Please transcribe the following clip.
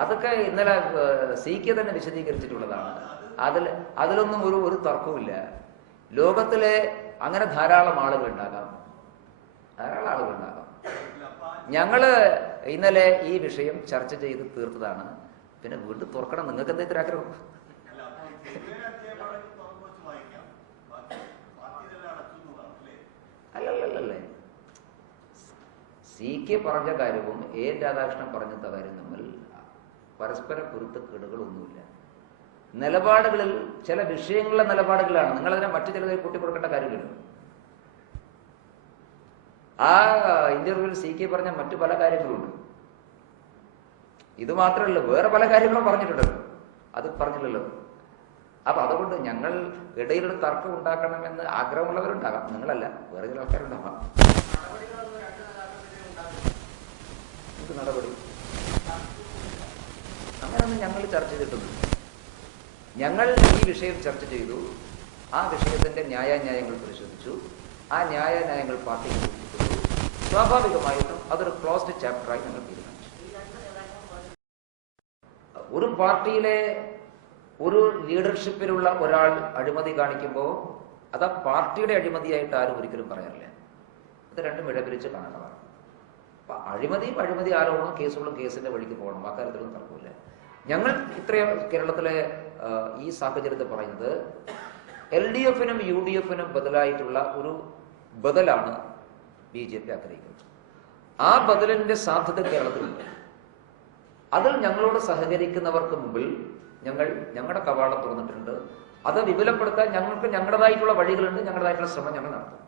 അതൊക്കെ ഇന്നലെ CK തന്നെ വിശദീകരിച്ചിട്ടുള്ളതാണ്. അതിലൊന്നും ഒരു തർക്കവുമില്ല. ലോകത്തിലെ അങ്ങനെ ധാരാളം ആളുകൾ ഉണ്ടാകാം. ഞങ്ങള് ഇന്നലെ ഈ വിഷയം ചർച്ച ചെയ്ത് തീർത്തതാണ്. പിന്നെ വീണ്ടും തുറക്കണം. നിങ്ങൾക്ക് എന്താ ഇത്ര ആഗ്രഹം? അല്ലല്ലേ, CK പറഞ്ഞ കാര്യവും രാധാകൃഷ്ണൻ പറഞ്ഞ കാര്യം തമ്മിൽ പരസ്പര പൊരുത്തക്കേടുകളൊന്നുമില്ല. നിലപാടുകളിൽ ചില വിഷയങ്ങളിലെ നിലപാടുകളാണ്. നിങ്ങളതിനെ മറ്റു ചിലതിൽ കൂട്ടിക്കൊടുക്കേണ്ട കാര്യമില്ല. ആ ഇന്റർവ്യൂവിൽ CK പറഞ്ഞ മറ്റു പല കാര്യങ്ങളുണ്ട്. ഇത് മാത്രമല്ല, വേറെ പല കാര്യങ്ങളും പറഞ്ഞിട്ടുണ്ടല്ലോ. അത് പറഞ്ഞില്ലല്ലോ. അപ്പൊ അതുകൊണ്ട് ഞങ്ങൾ ഇടയിലൊരു തർക്കം ഉണ്ടാക്കണമെന്ന് ആഗ്രഹമുള്ളവരുണ്ടാകാം. നിങ്ങളല്ല, വേറെ ചില ആൾക്കാരുണ്ടാകാം. നടപടി അങ്ങനെയൊന്നും ഞങ്ങൾ ചർച്ച ചെയ്തിട്ടൊന്നും. ഞങ്ങൾ ഈ വിഷയം ചർച്ച ചെയ്തു. ആ വിഷയത്തിന്റെ ന്യായാന്യായങ്ങൾ പരിശോധിച്ചു. ആ ന്യായാന്യായങ്ങൾ പാർട്ടിയിൽ കൊടുത്തു. സ്വാഭാവികമായിട്ടും അതൊരു ക്ലോസ്ഡ് ചാപ്റ്ററായി ഞങ്ങൾ തീരുമാനിച്ചു. ഒരു പാർട്ടിയിലെ ഒരു ലീഡർഷിപ്പിലുള്ള ഒരാൾ അഴിമതി കാണിക്കുമ്പോൾ അത് ആ പാർട്ടിയുടെ അഴിമതിയായിട്ട് ആരും ഒരിക്കലും പറയാറില്ല. ഇത് രണ്ടും ഇടപിരിച്ച് കാണേണ്ടതാണ്. അഴിമതി ആരോപണം കേസുകളും കേസിന്റെ വഴിക്ക് പോകണം. ആ കാര്യത്തിലൊന്നും തർക്കമില്ല. ഞങ്ങൾ ഇത്രയും കേരളത്തിലെ ഈ സാഹചര്യത്തിൽ പറയുന്നത് LDFനും UDFനും ബദലായിട്ടുള്ള ഒരു ബദലാണ് BJP ആഗ്രഹിക്കുന്നത്. ആ ബദലിന്റെ സാധ്യത കേരളത്തിലുണ്ട്. അതിൽ ഞങ്ങളോട് സഹകരിക്കുന്നവർക്ക് മുമ്പിൽ ഞങ്ങൾ ഞങ്ങളുടെ കവാടം തുറന്നിട്ടുണ്ട്. അത് വിപുലപ്പെടുത്താൻ ഞങ്ങൾക്ക് ഞങ്ങളുടേതായിട്ടുള്ള വഴികളുണ്ട്. ഞങ്ങളുടേതായിട്ടുള്ള ശ്രമം ഞങ്ങൾ നടത്തും.